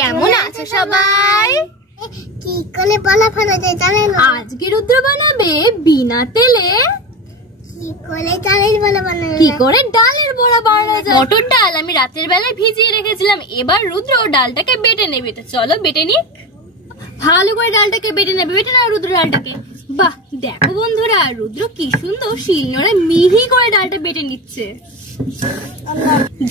কেমন আছো সবাই? কি করে বলা ফেলা যায় জানেন না? আজকে রুদ্র বানাবে বিনা তেলে কি করে ডালের বড়া বানাবে? কি করে ডালের বড়া বানানো যায়। মটর ডাল আমি রাতের বেলায় ভিজিয়ে রেখেছিলাম, এবার রুদ্র ডালটাকে বেটে নেবে। তো চলো বেটে নি। ভালো করে ডালটাকে বেটে নেবে। বেটে নাও রুদ্র ডালটাকে। বাহ, দেখো বন্ধুরা, রুদ্র কি সুন্দর শিলনোড়ায় মিহি করে ডালটা বেটে নিচ্ছে।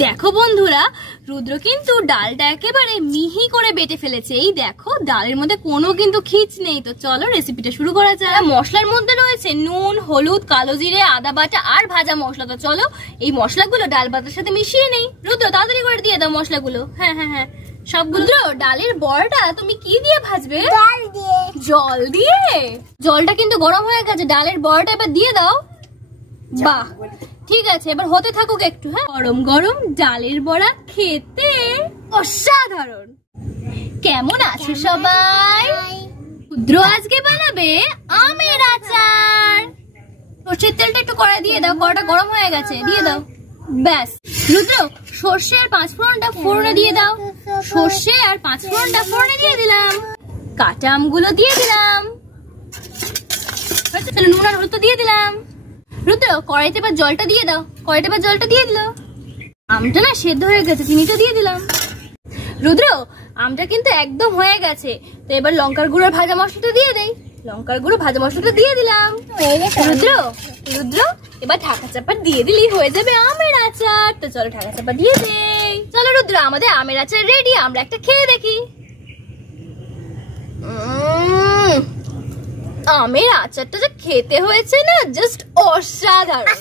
দেখো বন্ধুরা, রুদ্র কিন্তু ডালটা একেবারে মিহি করে বেটে ফেলেছে। এই দেখো, ডালের মধ্যে কোনো কিন্তু খিচ নেই। তো চলো রেসিপিটা শুরু করা যায়। মশলার মধ্যে রয়েছে নুন, হলুদ, কালো জিরে, আদা বাটা আর ভাজা মশলা। তো চলো এই মশলাগুলো ডাল ভাতের সাথে মিশিয়ে নেই। রুদ্র তাড়াতাড়ি করে দিয়ে দাও মশলাগুলো। হ্যাঁ হ্যাঁ হ্যাঁ, সবগুলো। ডালের বড়াটা তুমি কি দিয়ে ভাজবে? ডাল দিয়ে। জল দিয়ে? জলটা কিন্তু গরম হয়ে গেছে, ডালের বড়াটা এবার দিয়ে দাও। বাহ, ঠিক আছে, এবার হতে থাকুক একটু। হ্যাঁ, গরম গরম ডালের বড়া খেতে অসাধারণ। কেমন আছে সবাই? রুদ্র আজকে বানাবে আমের আচার। সর্ষের তেলটা একটু কড়াই দিয়ে দাও, কড়াটা গরম হয়ে গেছে, দিয়ে দাও। ব্যাস রুদ্র, সর্ষে আর পাঁচ ফোড়নটা ফোড়নে দিয়ে দাও। সর্ষে আর পাঁচ ফোড়নটা ফোড়নে দিয়ে দিলাম। কাঁচা আমগুলো দিয়ে দিলাম। নুন আর হলুদ দিয়ে দিলাম। রুদ্র কড়াইতে এবার জলটা দিয়ে দাও। কড়াইতে এবার জলটা দিয়ে দিল। আমটা না সেদ্ধ হয়ে গেছে, চিনিটা দিয়ে দিলাম। রুদ্র আমটা কিন্তু একদম হয়ে গেছে। তো এবার লঙ্কার গুঁড়োর ভাজা মশলাটা দিয়ে দেই। লঙ্কার গুঁড়ো ভাজা মশলাটা দিয়ে দিলাম। রুদ্র রুদ্র এবার ঢাকা চাপা দিয়ে দিলেই হয়ে যাবে আমের আচার। তো চলো ঢাকা চাপা দিয়ে দেই। চলো রুদ্র, আমাদের আমের আচার রেডি। আমরা একটা খেয়ে দেখি। আমের আচারটা যে খেতে হয়েছে না, জাস্ট অসাধারণ।